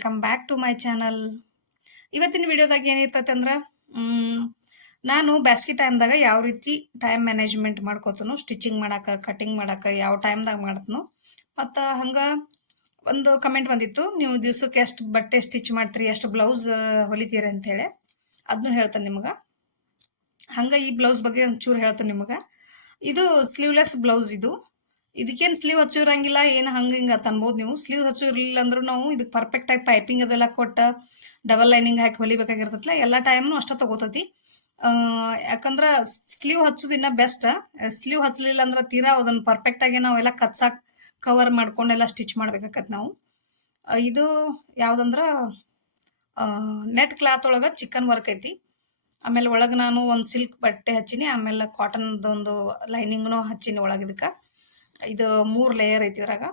Welcome back to my channel ಇವತ್ತಿನ ವಿಡಿಯೋದಾಗ ಏನಿರ್ತೈತೆ ಅಂದ್ರೆ ನಾನು ಬ್ಯಾಸ್ಗಿ ಟೈಮ್ದಾಗ ಯಾವ ರೀತಿ ಟೈಮ್ ಮ್ಯಾನೇಜ್ಮೆಂಟ್ ಮಾಡ್ಕೋತನು ಸ್ಟಿಚಿಂಗ್ ಮಾಡಾಕ ಕಟಿಂಗ್ ಮಾಡಾಕ, ಯಾವ ಟೈಮ್ದಾಗ ಮಾಡ್ತನು, ಮತ್ತು ಹಂಗೆ ಒಂದು ಕಮೆಂಟ್ ಬಂದಿತ್ತು. ನೀವು ದಿವ್ಸಕ್ಕೆ ಎಷ್ಟು ಬಟ್ಟೆ ಸ್ಟಿಚ್ ಮಾಡ್ತೀರಿ, ಎಷ್ಟು ಬ್ಲೌಸ್ ಹೊಲಿತೀರಿ ಅಂತೇಳಿ. ಅದನ್ನು ಹೇಳ್ತೇನೆ ನಿಮ್ಗೆ. ಹಂಗೆ ಈ ಬ್ಲೌಸ್ ಬಗ್ಗೆ ಒಂಚೂರು ಹೇಳ್ತೇನೆ ನಿಮ್ಗೆ. ಇದು ಸ್ಲೀವ್ಲೆಸ್ ಬ್ಲೌಸ್ ಇದು. ಇದಕ್ಕೇನು ಸ್ಲೀವ್ ಹಚ್ಚಿರಂಗಿಲ್ಲ, ಏನು ಹಂಗೆ ಹಿಂಗೆ ಅನ್ಬೋದು ನೀವು. ಸ್ಲೀವ್ ಹಚ್ಚಿರಲಿಲ್ಲ ಅಂದ್ರೂ ನಾವು ಇದಕ್ಕೆ ಪರ್ಫೆಕ್ಟಾಗಿ ಪೈಪಿಂಗ್ ಅದೆಲ್ಲ ಕೊಟ್ಟು ಡಬಲ್ ಲೈನಿಂಗ್ ಹಾಕಿ ಹೊಲಿಬೇಕಾಗಿರ್ತೈತಲ್ಲ ಎಲ್ಲ ಟೈಮ್ನು ಅಷ್ಟೇ ತಗೋತೈತಿ. ಯಾಕಂದ್ರೆ ಸ್ಲೀವ್ ಹಚ್ಚೋದು ಇನ್ನೂ ಬೆಸ್ಟ್ ಸ್ಲೀವ್ ಹಚ್ಚಲಿಲ್ಲ ಅಂದ್ರೆ ತೀರಾ ಅದನ್ನು ಪರ್ಫೆಕ್ಟಾಗಿ ನಾವೆಲ್ಲ ಕಚ್ಚಾಕ್ ಕವರ್ ಮಾಡ್ಕೊಂಡೆಲ್ಲ ಸ್ಟಿಚ್ ಮಾಡ್ಬೇಕಾಕತ್ ನಾವು. ಇದು ಯಾವುದಂದ್ರೆ ನೆಟ್ ಕ್ಲಾತ್ ಒಳಗೆ ಚಿಕನ್ ವರ್ಕ್ ಐತಿ. ಆಮೇಲೆ ಒಳಗೆ ನಾನು ಒಂದು ಸಿಲ್ಕ್ ಬಟ್ಟೆ ಹಚ್ಚೀನಿ, ಆಮೇಲೆ ಕಾಟನ್ದೊಂದು ಲೈನಿಂಗ್ನು ಹಚ್ಚೀನಿ ಒಳಗೆ ಇದಕ್ಕೆ. ಇದು ಮೂರು ಲೇಯರ್ ಐತಿ ಇದ್ರಾಗ.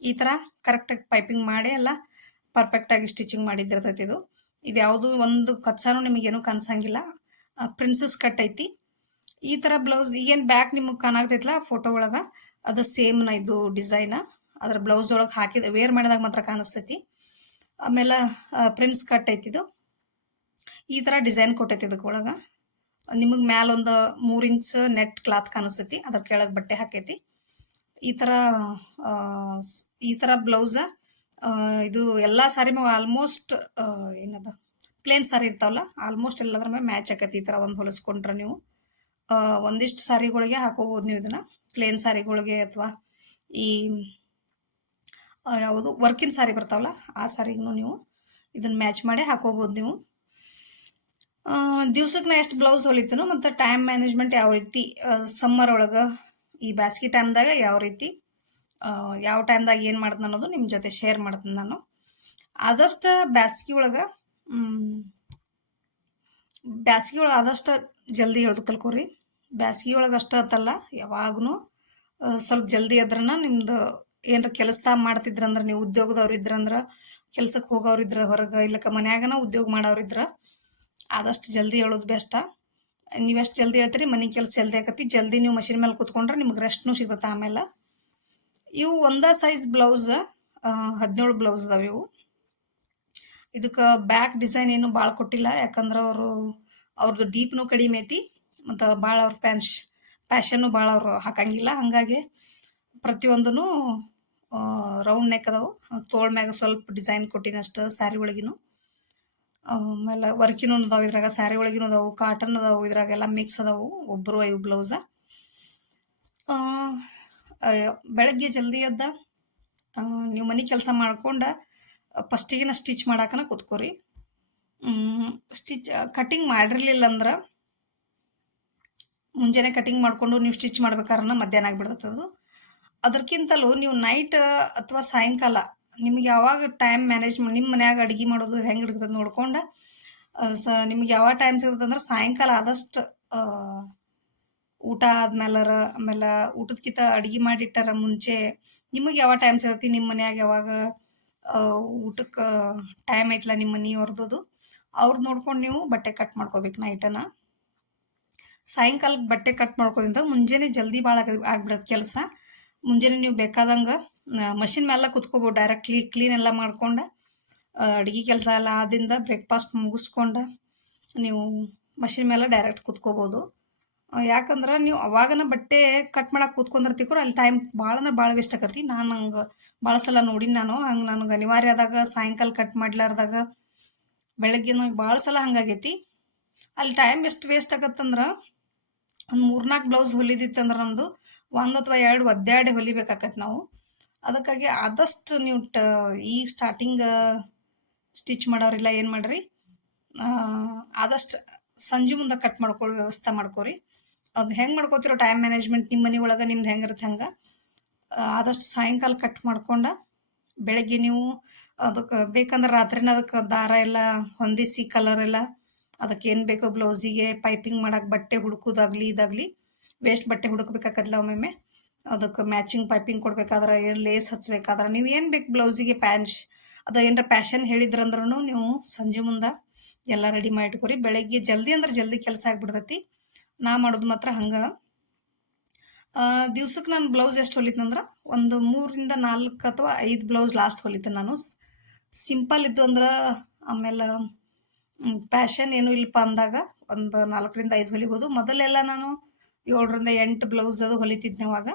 ಈ ಥರ ಕರೆಕ್ಟಾಗಿ ಪೈಪಿಂಗ್ ಮಾಡಿ ಎಲ್ಲ ಪರ್ಫೆಕ್ಟಾಗಿ ಸ್ಟಿಚಿಂಗ್ ಮಾಡಿದ್ದಿರ್ತೈತಿ ಇದು. ಇದು ಯಾವುದು ಒಂದು ಕಚ್ಚಾನು ನಿಮಗೇನು ಕನ್ಸಂಗಿಲ್ಲ ಪ್ರಿನ್ಸಸ್ ಕಟ್ ಐತಿ. ಈ ಥರ ಬ್ಲೌಸ್ ಈಗೇನು ಬ್ಯಾಕ್ ನಿಮಗೆ ಕಾಣಾಗ್ತೈತಲ್ಲ ಫೋಟೋ ಒಳಗೆ? ಅದು ಸೇಮ್ನ ಇದು ಡಿಸೈನ ಅದ್ರ ಬ್ಲೌಸ್ ಒಳಗೆ ಹಾಕಿದ ವೇರ್ ಮಾಡಿದಾಗ ಮಾತ್ರ ಕಾಣಿಸ್ತೈತಿ. ಆಮೇಲೆ ಪ್ರಿನ್ಸ್ ಕಟ್ ಐತಿ ಇದು. ಈ ಥರ ಡಿಸೈನ್ ಕೊಟ್ಟೈತಿ ಇದಕ್ಕೆ ಒಳಗೆ. ನಿಮಗೆ ಮ್ಯಾಲೊಂದು ಮೂರು ಇಂಚ್ ನೆಟ್ ಕ್ಲಾತ್ ಕಾಣಿಸ್ತೈತಿ. ಅದ್ರ ಕೆಳಗೆ ಬಟ್ಟೆ ಹಾಕೈತಿ. ಈ ಥರ ಈ ಥರ ಬ್ಲೌಸ ಇದು ಎಲ್ಲ ಸಾರಿ ಆಲ್ಮೋಸ್ಟ್ ಏನದ ಪ್ಲೇನ್ ಸಾರಿ ಇರ್ತಾವಲ್ಲ ಆಲ್ಮೋಸ್ಟ್ ಎಲ್ಲದ್ರ ಮೇಲೆ ಮ್ಯಾಚ್ ಆಕತಿ ಈ ಥರ ಒಂದು ಹೊಲಿಸ್ಕೊಂಡ್ರೆ ನೀವು. ಒಂದಿಷ್ಟು ಸಾರಿಗಳಿಗೆ ಹಾಕೋಬೋದು ನೀವು ಇದನ್ನ ಪ್ಲೇನ್ ಸಾರಿಗಳಿಗೆ ಅಥವಾ ಈ ಯಾವುದು ವರ್ಕಿನ್ ಸಾರಿ ಬರ್ತಾವಲ್ಲ, ಆ ಸಾರಿಗೂ ನೀವು ಇದನ್ನ ಮ್ಯಾಚ್ ಮಾಡಿ ಹಾಕೋಬೋದು ನೀವು. ದಿವ್ಸಕ್ಕೆ ನಾ ಎಷ್ಟು ಬ್ಲೌಸ್ ಹೊಲಿತೀನೋ ಮತ್ತು ಟೈಮ್ ಮ್ಯಾನೇಜ್ಮೆಂಟ್ ಯಾವ ರೀತಿ ಸಮ್ಮರ್ ಒಳಗೆ ಈ ಬ್ಯಾಸಗಿ ಟೈಮ್ದಾಗ ಯಾವ ರೀತಿ ಯಾವ ಟೈಮ್ದಾಗ ಏನು ಮಾಡ್ತೀನಿ ಅನ್ನೋದು ನಿಮ್ಮ ಜೊತೆ ಶೇರ್ ಮಾಡ್ತೀನಿ ನಾನು. ಆದಷ್ಟು ಬ್ಯಾಸ್ಗಿ ಒಳಗೆ ಬ್ಯಾಸಗಿ ಒಳಗೆ ಆದಷ್ಟು ಜಲ್ದಿ ಹೇಳ್ದು ಕಲ್ಕೋರಿ ಬ್ಯಾಸಗಿ ಒಳಗೆ ಅಷ್ಟು ಅಂತಲ್ಲ ಯಾವಾಗೂ ಸ್ವಲ್ಪ ಜಲ್ದಿ ಅದ್ರನ್ನ ನಿಮ್ದು ಏನಾರ ಕೆಲಸ ಮಾಡ್ತಿದ್ರಂದ್ರೆ, ನೀವು ಉದ್ಯೋಗದವ್ರು ಇದ್ರಂದ್ರೆ ಕೆಲ್ಸಕ್ಕೆ ಹೋಗೋರು ಇದ್ರೆ ಹೊರಗೆ ಇಲ್ಲಕ ಮನ್ಯಾಗನ ಉದ್ಯೋಗ ಮಾಡೋರು ಇದ್ರೆ, ಆದಷ್ಟು ಜಲ್ದಿ ಹೇಳೋದು ಬೆಸ್ಟ ನೀವು ಎಷ್ಟು ಜಲ್ದಿ ಹೇಳ್ತೀರಿ? ಮನೆ ಕೆಲಸ ಜಲ್ದಿ ಆಕತಿ, ಜಲ್ದಿ ನೀವು ಮಷಿನ್ ಮೇಲೆ ಕೂತ್ಕೊಂಡ್ರೆ ನಿಮ್ಗೆ ರೆಸ್ಟ್ನೂ ಸಿಗುತ್ತೆ ಆಮೇಲೆ. ಇವು ಒಂದ ಸೈಜ್ ಬ್ಲೌಸ್ ಹದಿನೇಳು ಬ್ಲೌಸ್ ಅದಾವೆ ಇವು. ಇದಕ್ಕೆ ಬ್ಯಾಕ್ ಡಿಸೈನ್ ಏನು ಭಾಳ ಕೊಟ್ಟಿಲ್ಲ. ಯಾಕಂದ್ರೆ ಅವರು ಅವ್ರದ್ದು ಡೀಪ್ನೂ ಕಡಿಮೆ ಐತಿ, ಮತ್ತು ಭಾಳ ಅವ್ರ ಪ್ಯಾನ್ಶ್ ಫ್ಯಾಷನ್ನು ಭಾಳ ಅವರು ಹಾಕಂಗಿಲ್ಲ. ಹಾಗಾಗಿ ಪ್ರತಿಯೊಂದೂ ರೌಂಡ್ ನೆಕ್ ಅದಾವು. ತೋಳ್ ಮ್ಯಾಗ ಸ್ವಲ್ಪ ಡಿಸೈನ್ ಕೊಟ್ಟಿನಷ್ಟು ಸ್ಯಾರಿ ಒಳಗಿನು. ಆಮೇಲೆ ವರ್ಕಿನೂ ಅದಾವು ಇದ್ರಾಗ ಸ್ಯಾರಿ ಒಳಗಿನೂ ಅದಾವು ಕಾಟನ್ ಅದಾವು ಇದ್ರಾಗೆಲ್ಲ ಮಿಕ್ಸ್ ಅದಾವು ಒಬ್ಬರು ಐವು ಬ್ಲೌಸ ಬೆಳಗ್ಗೆ ಜಲ್ದಿ ಎದ್ದ ನೀವು ಮನೆ ಕೆಲಸ ಮಾಡ್ಕೊಂಡು ಫಸ್ಟಿಗೆ ಸ್ಟಿಚ್ ಮಾಡಾಕನ ಕೂತ್ಕೋರಿ. ಸ್ಟಿಚ್ ಕಟಿಂಗ್ ಮಾಡಿರ್ಲಿಲ್ಲ ಅಂದ್ರೆ ಮುಂಜಾನೆ ಕಟಿಂಗ್ ಮಾಡಿಕೊಂಡು ನೀವು ಸ್ಟಿಚ್ ಮಾಡ್ಬೇಕಾದ್ರೆ ಮಧ್ಯಾಹ್ನ ಆಗಿಬಿಡ್ತದೆ ಅದು ಅದಕ್ಕಿಂತಲೂ ನೀವು ನೈಟ್ ಅಥವಾ ಸಾಯಂಕಾಲ ನಿಮ್ಗೆ ಯಾವಾಗ ಟೈಮ್ ಮ್ಯಾನೇಜ್ಮೆಂಟ್ ನಿಮ್ಮ ಮನ್ಯಾಗ ಅಡುಗೆ ಮಾಡೋದು ಹೆಂಗೆ ಹಿಡ್ತದೆ ನೋಡ್ಕೊಂಡು ಸ, ನಿಮ್ಗೆ ಯಾವಾಗ ಟೈಮ್ ಸಿಗುತ್ತೆ ಅಂದ್ರೆ ಸಾಯಂಕಾಲ ಆದಷ್ಟು ಊಟ ಆದ್ಮೇಲರ ಆಮೇಲೆ ಕಿತ್ತ ಅಡುಗೆ ಮಾಡಿಟ್ಟಾರ ಮುಂಚೆ ನಿಮಗೆ ಯಾವ ಟೈಮ್ ಸಿಗತ್ತೆ ನಿಮ್ಮ ಮನ್ಯಾಗ ಯಾವಾಗ ಊಟಕ್ಕೆ ಟೈಮ್ ಐತಲ್ಲ ನಿಮ್ಮ ಹೊರದೋದು ಅವ್ರದ್ದು ನೋಡ್ಕೊಂಡು ನೀವು ಬಟ್ಟೆ ಕಟ್ ಮಾಡ್ಕೋಬೇಕು ನೈಟನ ಸಾಯಂಕಾಲಕ್ಕೆ ಬಟ್ಟೆ ಕಟ್ ಮಾಡ್ಕೋದ್ರಿಂದ ಮುಂಜಾನೆ ಜಲ್ದಿ ಭಾಳ ಆಗಿಬಿಡತ್ತೆ ಕೆಲಸ. ಮುಂಜಾನೆ ನೀವು ಬೇಕಾದಂಗೆ ಮಷಿನ್ ಮೇಲೆ ಕುತ್ಕೋಬೋದು. ಡೈರೆಕ್ಟ್ಲಿ ಕ್ಲೀನ್ ಎಲ್ಲ ಮಾಡ್ಕೊಂಡು ಅಡುಗೆ ಕೆಲಸ ಎಲ್ಲ ಆದಿಂದ ಬ್ರೇಕ್ಫಾಸ್ಟ್ ಮುಗಿಸ್ಕೊಂಡು ನೀವು ಮಷಿನ್ ಮೇಲೆ ಡೈರೆಕ್ಟ್ ಕುತ್ಕೋಬೋದು. ಯಾಕಂದ್ರೆ ನೀವು ಅವಾಗನ ಬಟ್ಟೆ ಕಟ್ ಮಾಡಕ್ಕೆ ಕೂತ್ಕೊಂಡಿರ್ತೀವ್ರ ಅಲ್ಲಿ ಟೈಮ್ ಭಾಳ ಅಂದ್ರೆ ಭಾಳ ವೇಸ್ಟ್ ಆಕತಿ. ನಾನು ಹಂಗೆ ಭಾಳ ಸಲ ನೋಡೀನಿ ನಾನು, ಹಂಗೆ ನನಗೆ ಅನಿವಾರ್ಯ ಆದಾಗ ಸಾಯಂಕಾಲ ಕಟ್ ಮಾಡ್ಲಾರ್ದಾಗ ಬೆಳಗ್ಗೆ ನಂಗೆ ಭಾಳ ಸಲ ಹಂಗಾಗೈತಿ ಅಲ್ಲಿ ಟೈಮ್ ಎಷ್ಟು ವೇಸ್ಟ್ ಆಗತ್ತಂದ್ರೆ ಒಂದು ಮೂರ್ನಾಲ್ಕು ಬ್ಲೌಸ್ ಹೊಲಿದಿತ್ತಂದ್ರೆ ನಮ್ಮದು ಒಂದು ಅಥವಾ ಎರಡು ಒದ್ದಾಡಿ ಹೊಲಿಬೇಕಾಕತ್ತೆ ನಾವು. ಅದಕ್ಕಾಗಿ ಆದಷ್ಟು ನೀವು ಟ, ಈ ಸ್ಟಾರ್ಟಿಂಗ್ ಸ್ಟಿಚ್ ಮಾಡೋರಿಲ್ಲ ಏನು ಮಾಡ್ರಿ? ಆದಷ್ಟು ಸಂಜೆ ಮುಂದೆ ಕಟ್ ಮಾಡ್ಕೊಳ್ಳೋ ವ್ಯವಸ್ಥೆ ಮಾಡ್ಕೊರಿ. ಅದು ಹೆಂಗೆ ಮಾಡ್ಕೋತಿರೋ ಟೈಮ್ ಮ್ಯಾನೇಜ್ಮೆಂಟ್ ನಿಮ್ಮ ಮನೆ ಒಳಗೆ, ನಿಮ್ದು ಹೆಂಗಿರುತ್ತೆ ಹಂಗೆ. ಆದಷ್ಟು ಸಾಯಂಕಾಲ ಕಟ್ ಮಾಡ್ಕೊಂಡು ಬೆಳಗ್ಗೆ ನೀವು ಅದಕ್ಕೆ ಬೇಕಂದ್ರೆ ರಾತ್ರಿನ ಅದಕ್ಕೆ ದಾರ ಎಲ್ಲ ಹೊಂದಿಸಿ ಕಲರ್ ಎಲ್ಲ ಅದಕ್ಕೆ ಏನು ಬೇಕೋ ಬ್ಲೌಸಿಗೆ ಪೈಪಿಂಗ್ ಮಾಡಕ್ಕೆ ಬಟ್ಟೆ ಹುಡುಕೋದಾಗಲಿ, ಇದಾಗಲಿ. ವೇಸ್ಟ್ ಬಟ್ಟೆ ಹುಡುಕ್ಬೇಕಾಗತ್ತಲ್ಲ ಒಮ್ಮೊಮ್ಮೆ. ಅದಕ್ಕೆ ಮ್ಯಾಚಿಂಗ್ ಪೈಪಿಂಗ್ ಕೊಡ್ಬೇಕಾದ್ರೆ, ಏನು ಲೇಸ್ ಹಚ್ಬೇಕಾದ್ರೆ, ನೀವು ಏನು ಬೇಕು ಬ್ಲೌಸಿಗೆ ಪ್ಯಾಂಚ್ ಅದು ಏನರ ಪ್ಯಾಶನ್ ಹೇಳಿದ್ರಂದ್ರೂ ನೀವು ಸಂಜೆ ಮುಂದೆ ಎಲ್ಲ ರೆಡಿ ಮಾಡಿ ಇಟ್ಕೊರಿ ಬೆಳಗ್ಗೆ ಜಲ್ದಿ ಅಂದ್ರೆ ಜಲ್ದಿ ಕೆಲಸ ಆಗಿಬಿಡ್ತೈತಿ. ನಾ ಮಾಡೋದು ಮಾತ್ರ ಹಂಗೆ. ದಿವ್ಸಕ್ಕೆ ನಾನು ಬ್ಲೌಸ್ ಎಷ್ಟು ಹೊಲಿತಂದ್ರೆ, ಒಂದು ಮೂರಿಂದ ನಾಲ್ಕು ಅಥವಾ ಐದು ಬ್ಲೌಸ್ ಲಾಸ್ಟ್ ಹೊಲಿತೆ ನಾನು. ಸಿಂಪಲ್ ಇದ್ದು ಅಂದ್ರೆ ಆಮೇಲೆ ಪ್ಯಾಷನ್ ಏನು ಇಲ್ಲಪ್ಪ ಅಂದಾಗ ಒಂದು ನಾಲ್ಕರಿಂದ ಐದು ಹೊಲಿಬೋದು. ಮೊದಲೆಲ್ಲ ನಾನು ಏಳರಿಂದ ಎಂಟು ಬ್ಲೌಸ್ ಅದು ಹೊಲಿತಿದ್ದೆ ಅವಾಗ.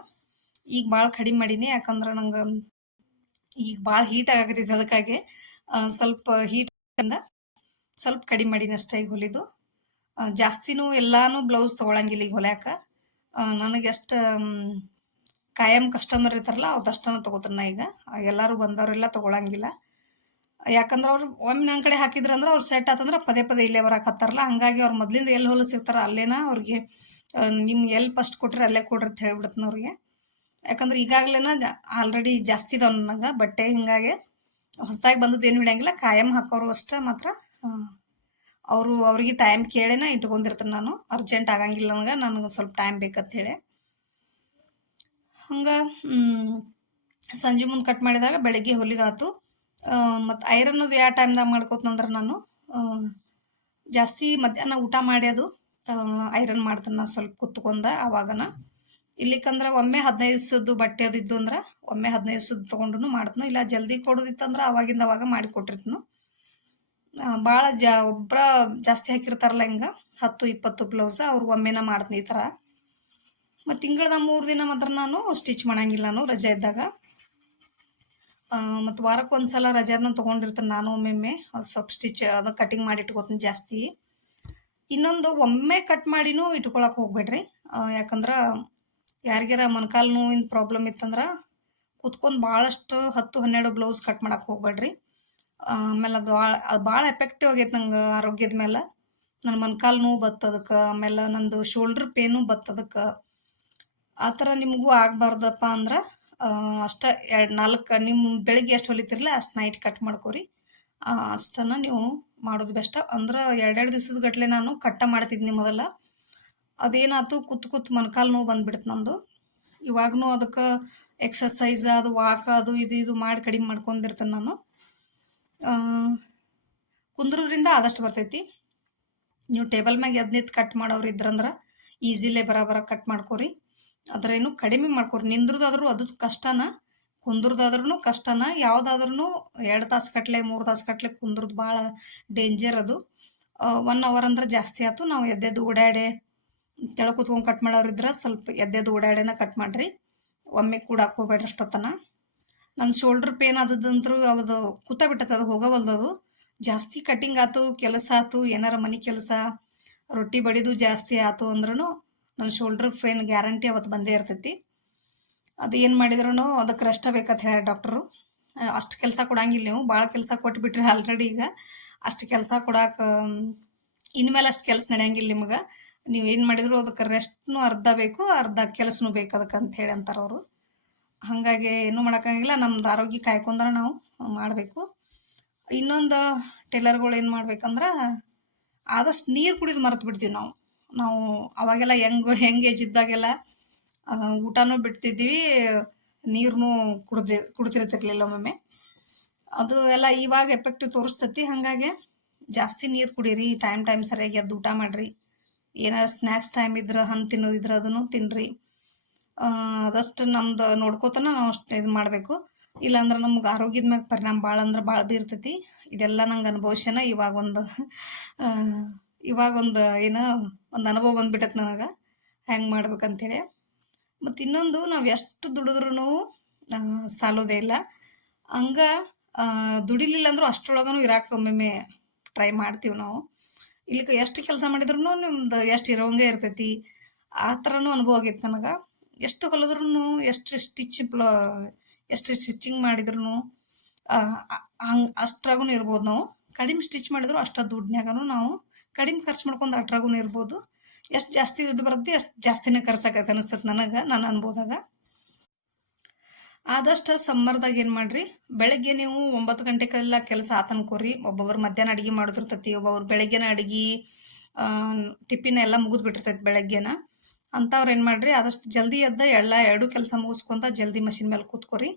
ಈಗ ಭಾಳ ಕಡಿಮೆ ಮಾಡೀನಿ, ಯಾಕಂದ್ರೆ ನಂಗೆ ಈಗ ಭಾಳ ಹೀಟ್ ಆಗಕತ್ತೈತೆ ಅದಕ್ಕಾಗಿ ಸ್ವಲ್ಪ ಹೀಟ್ ಸ್ವಲ್ಪ ಕಡಿಮೆ ಮಾಡೀನಿ ಅಷ್ಟೇ ಈಗ ಹೊಲಿದು. ಜಾಸ್ತಿನೂ ಎಲ್ಲಾನು ಬ್ಲೌಸ್ ತೊಗೊಳಂಗಿಲ್ಲ ಈಗ ಹೊಲ್ಯಾಕ. ನನಗೆ ಎಷ್ಟು ಕಾಯಂ ಕಸ್ಟಮರ್ ಇರ್ತಾರಲ್ಲ ಅವ್ರದಷ್ಟನ್ನು ನಾ ಈಗ. ಎಲ್ಲರೂ ಬಂದವರೆಲ್ಲ ತೊಗೊಳಂಗಿಲ್ಲ. ಯಾಕಂದ್ರೆ ಅವ್ರು ಒಮ್ಮೆ ನನ್ನ ಕಡೆ ಹಾಕಿದ್ರು ಅಂದ್ರೆ ಅವ್ರು ಸೆಟ್ ಆತಂದ್ರೆ ಪದೇ ಪದೇ ಇಲ್ಲೇ ಬರಕ್ಕೆ ಹತ್ತಾರಲ್ಲ, ಹಂಗಾಗಿ ಅವ್ರು ಮೊದಲಿಂದ ಎಲ್ಲಿ ಹೊಲಿಸಿರ್ತಾರ ಅಲ್ಲೇನ ಅವ್ರಿಗೆ ನಿಮ್ಮ ಎಲ್ಲಿ ಫಸ್ಟ್ ಕೊಟ್ರೆ ಅಲ್ಲೇ ಕೊಡ್ರಿ ಅಂತ ಹೇಳ್ಬಿಡ್ತಾನೆ ಅವ್ರಿಗೆ. ಯಾಕಂದ್ರೆ ಈಗಾಗಲೇ ಆಲ್ರೆಡಿ ಜಾಸ್ತಿ ಇದಾವ ನನಗೆ, ಬಟ್ಟೆ ಹಿಂಗಾಗಿ ಹೊಸದಾಗಿ ಬಂದದ್ದು ಏನು ಬಿಡಂಗಿಲ್ಲ ಕಾಯಂ ಹಾಕೋರು ಅಷ್ಟೇ ಮಾತ್ರ ಅವರು ಅವ್ರಿಗೆ ಟೈಮ್ ಕೇಳೇನ ಇಟ್ಕೊಂಡಿರ್ತೀನಿ ನಾನು ಅರ್ಜೆಂಟ್ ಆಗಂಗಿಲ್ಲ ನನಗೆ ನನಗೆ ಸ್ವಲ್ಪ ಟೈಮ್ ಬೇಕಂತ ಹೇಳಿ. ಹಂಗೆ ಸಂಜೆ ಮುಂದೆ ಕಟ್ ಮಾಡಿದಾಗ ಬೆಳಗ್ಗೆ ಹೊಲಿದಾತು ಮತ್ತು ಐರನ್ ಅದು ಯಾವ ಟೈಮ್ದಾಗ ಮಾಡ್ಕೋತಂದ್ರೆ ನಾನು ಜಾಸ್ತಿ ಮಧ್ಯಾಹ್ನ ಊಟ ಮಾಡಿ ಅದು ಐರನ್ ಮಾಡ್ತೀನಿ ನಾನು ಸ್ವಲ್ಪ ಕುತ್ಕೊಂಡ ಅವಾಗನ. ಇಲ್ಲಿಕಂದ್ರೆ ಒಮ್ಮೆ ಹದಿನೈದು ದಿವಸದ್ದು ಬಟ್ಟೆ ಅದು ಇದ್ದು ಅಂದ್ರೆ ಒಮ್ಮೆ ಹದಿನೈದು ದಿವಸದ್ದು ತೊಗೊಂಡು ಮಾಡ್ತನು. ಇಲ್ಲ ಜಲ್ದಿ ಕೊಡೋದಿತ್ತಂದ್ರೆ ಅವಾಗಿಂದ ಅವಾಗ ಮಾಡಿ ಕೊಟ್ಟಿರ್ತನು. ಭಾಳ ಜ ಒಬ್ಬರ ಜಾಸ್ತಿ ಹಾಕಿರ್ತಾರಲ್ಲ ಹಿಂಗೆ, ಹತ್ತು, ಇಪ್ಪತ್ತು ಬ್ಲೌಸ್ ಅವ್ರಿಗೆ ಒಮ್ಮೆನ ಮಾಡ್ತೀನಿ ಈ ಥರ ಮತ್ತು ತಿಂಗಳದ ಮೂರು ದಿನ ಮಾತ್ರ ನಾನು ಸ್ಟಿಚ್ ಮಾಡಂಗಿಲ್ಲ ನಾನು ರಜೆ ಇದ್ದಾಗ. ಮತ್ತು ವಾರಕ್ಕೆ ಒಂದು ಸಲ ರಜಾನ ತೊಗೊಂಡಿರ್ತೀನಿ ನಾನು ಒಮ್ಮೆಮ್ಮೆ. ಸ್ವಲ್ಪ ಸ್ಟಿಚ್, ಅದು ಕಟಿಂಗ್ ಮಾಡಿ ಇಟ್ಕೋತೀನಿ ಜಾಸ್ತಿ. ಇನ್ನೊಂದು ಒಮ್ಮೆ ಕಟ್ ಮಾಡಿನೂ ಇಟ್ಕೊಳಕ್ಕೆ ಹೋಗ್ಬೇಡ್ರಿ. ಯಾಕಂದ್ರೆ ಯಾರಿಗಾರ ಮೊಣಕಾಲು ನೋವಿನ ಪ್ರಾಬ್ಲಮ್ ಇತ್ತಂದ್ರೆ ಕುತ್ಕೊಂಡು ಭಾಳಷ್ಟು ಹತ್ತು, ಹನ್ನೆರಡು ಬ್ಲೌಸ್ ಕಟ್ ಮಾಡಕ್ಕೆ ಹೋಗ್ಬೇಡ್ರಿ ಆಮೇಲೆ ಅದು ಭಾಳ ಅದು ಭಾಳ ಎಫೆಕ್ಟಿವ್ ಆಗೈತೆ ನಂಗೆ ಆರೋಗ್ಯದ ಮೇಲೆ ನನ್ನ ಮೊಣಕಾಲು ನೋವು ಬತ್ತದಕ್ಕೆ, ಆಮೇಲೆ ನಂದು ಶೋಲ್ಡ್ರ್ ಪೇನು ಬತ್ತದಕ್ಕೆ. ಆ ಥರ ನಿಮಗೂ ಆಗಬಾರ್ದಪ್ಪ ಅಂದ್ರೆ ಅಷ್ಟೇ ಎರಡು, ನಾಲ್ಕು ನಿಮ್ಮ ಬೆಳಿಗ್ಗೆ ಎಷ್ಟು ಹೊಲಿತಿರಲ್ಲ ಅಷ್ಟು ನೈಟ್ ಕಟ್ ಮಾಡ್ಕೋರಿ. ಅಷ್ಟನ್ನು ನೀವು ಮಾಡೋದು ಬೆಸ್ಟ್ ಅಂದ್ರೆ ಎರಡೆರಡು ದಿವಸದ ಗಟ್ಟಲೆ ನಾನು ಕಟ್ಟ ಮಾಡ್ತಿದ್ನಿ ಮೊದಲ. ಅದೇನಾಯ್ತು, ಕೂತ್ ಕೂತ್ ಮೊಣಕಾಲು ನೋವು ಬಂದ್ಬಿಡ್ತು ನಂದು. ಇವಾಗೂ ಅದಕ್ಕೆ ಎಕ್ಸಸೈಸ್ ಅದು ವಾಕ್ ಅದು, ಇದು ಇದು ಮಾಡಿ ಕಡಿಮೆ ಮಾಡ್ಕೊಂಡಿರ್ತೇನೆ ನಾನು. ಕುಂದ್ರೋದ್ರಿಂದ ಆದಷ್ಟು ಬರ್ತೈತಿ. ನೀವು ಟೇಬಲ್ ಮ್ಯಾಗ ಎದ್ದು ಕಟ್ ಮಾಡೋರು ಇದ್ರಂದ್ರೆ ಈಸಿಲೇ ಬರ ಕಟ್ ಮಾಡ್ಕೊರಿ. ಅದರೇನು ಕಡಿಮೆ ಮಾಡ್ಕೊರಿ. ನಿಂದ್ರದಾದ್ರೂ ಅದು ಕಷ್ಟನ ಕುಂದ್ರದಾದ್ರೂ ಕಷ್ಟನ ಯಾವುದಾದ್ರೂ ಎರಡು ತಾಸು ಕಟ್ಲೆ, ಮೂರು ತಾಸು ಕಟ್ಲೆ ಕುಂದ್ರದ್ದು ಭಾಳ ಡೇಂಜರ್ ಅದು. ಒನ್ ಅವರ್ ಅಂದ್ರೆ ಜಾಸ್ತಿ ಆಯ್ತು. ನಾವು ಎದ್ದೆದ್ದು ಓಡಾಡಿ ಕೆಳಗೆ ಕೂತ್ಕೊಂಡು ಕಟ್ ಮಾಡೋರಿದ್ರೆ ಸ್ವಲ್ಪ ಎದ್ದೆದ್ದು ಓಡಾಡೇನ ಕಟ್ ಮಾಡಿರಿ. ಒಮ್ಮೆ ಕೂಡ ಹಾಕೋಬೇಡ್ರಿ ಅಷ್ಟೊತ್ತನ. ನನ್ನ ಶೋಲ್ಡ್ರ್ ಪೇನ್ ಆದದಂತ್ರು ಅದು ಕೂತ ಬಿಟ್ಟದ ಅದು ಹೋಗವಲ್ದದು ಜಾಸ್ತಿ ಕಟಿಂಗ್ ಆಯ್ತು ಕೆಲಸ ಆಯ್ತು ಏನಾರ ಮನೆ ಕೆಲಸ, ರೊಟ್ಟಿ ಬಡಿದು ಜಾಸ್ತಿ ಆಯ್ತು ಅಂದ್ರೂ ನನ್ನ ಶೋಲ್ಡ್ರ್ ಪೇನ್ ಗ್ಯಾರಂಟಿ ಅವತ್ತು ಬಂದೇ ಇರ್ತೈತಿ. ಅದು ಏನು ಮಾಡಿದ್ರು ಅದಕ್ಕೆ ರೆಸ್ಟ್ ಬೇಕಂತ ಹೇಳಿ ಡಾಕ್ಟ್ರು ಅಷ್ಟು ಕೆಲಸ ಕೊಡಂಗಿಲ್ಲ ನೀವು ಭಾಳ ಕೆಲಸ ಕೊಟ್ಬಿಟ್ರಿ ಆಲ್ರೆಡಿ ಈಗ. ಅಷ್ಟು ಕೆಲಸ ಕೊಡಕ್ಕೆ ಇನ್ಮೇಲೆ ಅಷ್ಟು ಕೆಲಸ ನಡೆಯಂಗಿಲ್ಲ ನಿಮ್ಗೆ. ನೀವು ಏನು ಮಾಡಿದ್ರು ಅದಕ್ಕೆ ರೆಸ್ಟ್ನು ಅರ್ಧ ಬೇಕು, ಅರ್ಧ ಕೆಲಸನೂ ಬೇಕು ಅದಕ್ಕೆ ಅಂತ ಹೇಳಿ ಅಂತಾರೆ ಅವರು. ಹಾಗಾಗಿ ಏನೂ ಮಾಡೋಕ್ಕಾಗಿಲ್ಲ, ನಮ್ದು ಆರೋಗ್ಯ ಕಾಯ್ಕೊಂಡ್ರೆ ನಾವು ಮಾಡಬೇಕು. ಇನ್ನೊಂದು ಟೇಲರ್ಗಳು ಏನು ಮಾಡ್ಬೇಕಂದ್ರೆ ಆದಷ್ಟು ನೀರು ಕುಡಿದು ಮರೆತು ಬಿಡ್ತೀವಿ ನಾವು. ನಾವು ಅವಾಗೆಲ್ಲ ಹೆಂಗ್, ಹೆಂಗೆ ಏಜ್ ಇದ್ದಾಗೆಲ್ಲ ಊಟನೂ ಬಿಡ್ತಿದ್ದೀವಿ ನೀರನ್ನೂ ಕುಡ್ದು, ಕುಡ್ತಿರ್ತಿರ್ಲಿಲ್ಲ ಒಮ್ಮೊಮ್ಮೆ. ಅದು ಎಲ್ಲ ಇವಾಗ ಎಫೆಕ್ಟಿವ್ ತೋರಿಸ್ತತಿ, ಹಾಗಾಗಿ ಜಾಸ್ತಿ ನೀರು ಕುಡೀರಿ ಟೈಮ್ ಟೈಮ್ ಸರಿಯಾಗಿ ಅದು ಊಟ ಮಾಡಿರಿ. ಏನಾರು ಸ್ನ್ಯಾಕ್ಸ್ ಟೈಮ್ ಇದ್ರೆ, ಹಣ್ಣು ತಿನ್ನೋದಿದ್ರೆ ಅದನ್ನು ತಿನ್ನಿರಿ ಅದಷ್ಟು ನಮ್ದು ನೋಡ್ಕೋತನ ನಾವು ಅಷ್ಟು ಇದು ಮಾಡಬೇಕು. ಇಲ್ಲಾಂದ್ರೆ ನಮ್ಗೆ ಆರೋಗ್ಯದ ಮ್ಯಾಗ ಪರಿಣಾಮ ಭಾಳ ಅಂದ್ರೆ ಭಾಳ ಬೀರ್ತೈತಿ ಇದೆಲ್ಲ ನಂಗೆ ಅನುಭವಿಸ್ಯನ, ಇವಾಗ ಒಂದು ಇವಾಗ ಒಂದು ಏನು, ಒಂದು ಅನುಭವ ಬಂದ್ಬಿಟ್ಟೈತೆ ನನಗೆ. ಹೆಂಗೆ ಮಾಡ್ಬೇಕಂತೇಳಿ. ಮತ್ತು ಇನ್ನೊಂದು, ನಾವು ಎಷ್ಟು ದುಡಿದ್ರೂ ಸಾಲೋದೇ ಇಲ್ಲ. ಹಂಗೆ ದುಡಿಲಿಲ್ಲ ಅಂದ್ರೂ ಅಷ್ಟರೊಳಗೂ ಇರಾಕ ಒಮ್ಮೊಮ್ಮೆ ಟ್ರೈ ಮಾಡ್ತೀವಿ ನಾವು. ಇಲ್ಲಿಗೆ ಎಷ್ಟು ಕೆಲಸ ಮಾಡಿದ್ರು ನಿಮ್ದು ಎಷ್ಟು ಇರೋಂಗೆ ಇರ್ತೈತಿ. ಆ ಥರನೂ ಅನುಭವ ಆಗೈತೆ ನನಗೆ. ಎಷ್ಟು ಹೊಲಿದ್ರೂ ಎಷ್ಟು ಸ್ಟಿಚ್ ಎಷ್ಟು ಸ್ಟಿಚಿಂಗ್ ಮಾಡಿದ್ರು ಹಂಗೆ ಅಷ್ಟ್ರಾಗೂ ಇರ್ಬೋದು ನಾವು. ಕಡಿಮೆ ಸ್ಟಿಚ್ ಮಾಡಿದ್ರು ಅಷ್ಟು ದುಡ್ಡಿನಾಗೂ ನಾವು ಕಡಿಮೆ ಖರ್ಚು ಮಾಡ್ಕೊಂಡು ಅಷ್ಟ್ರಾಗೂ ಇರ್ಬೋದು. ಎಷ್ಟು ಜಾಸ್ತಿ ದುಡ್ಡು ಬರುತ್ತೆ, ಅಷ್ಟು ಜಾಸ್ತಿನೇ ಖರ್ಚಾಗತ್ತೆ ಅನಿಸ್ತೈತೆ ನನಗೆ ನಾನು ಅನ್ಬೋದಾಗ ಆದಷ್ಟು ಸಮ್ಮರ್ದಾಗ ಏನು ಮಾಡ್ರಿ? ಬೆಳಗ್ಗೆ ನೀವು ಒಂಬತ್ತು ಗಂಟೆಗೆಲ್ಲ ಕೆಲಸ ಆತನ್ಕೋರಿ ಒಬ್ಬೊಬ್ರು ಮಧ್ಯಾಹ್ನ ಅಡುಗೆ ಮಾಡೋದಿರ್ತೈತಿ ಒಬ್ಬೊಬ್ರು ಬೆಳಗ್ಗೆನ ಅಡುಗೆ ಟಿಫಿನ್ ಎಲ್ಲ ಮುಗಿದು ಬಿಟ್ಟಿರ್ತೈತಿ ಬೆಳಗ್ಗೆನ. ಅಂಥವ್ರು ಏನು ಮಾಡ್ರಿ, ಆದಷ್ಟು ಜಲ್ದಿ ಎದ್ದ ಎಲ್ಲ ಎರಡು ಕೆಲಸ ಮುಗಿಸ್ಕೊಂತ ಜಲ್ದಿ ಮಷಿನ್ ಮೇಲೆ ಕೂತ್ಕೊರಿ.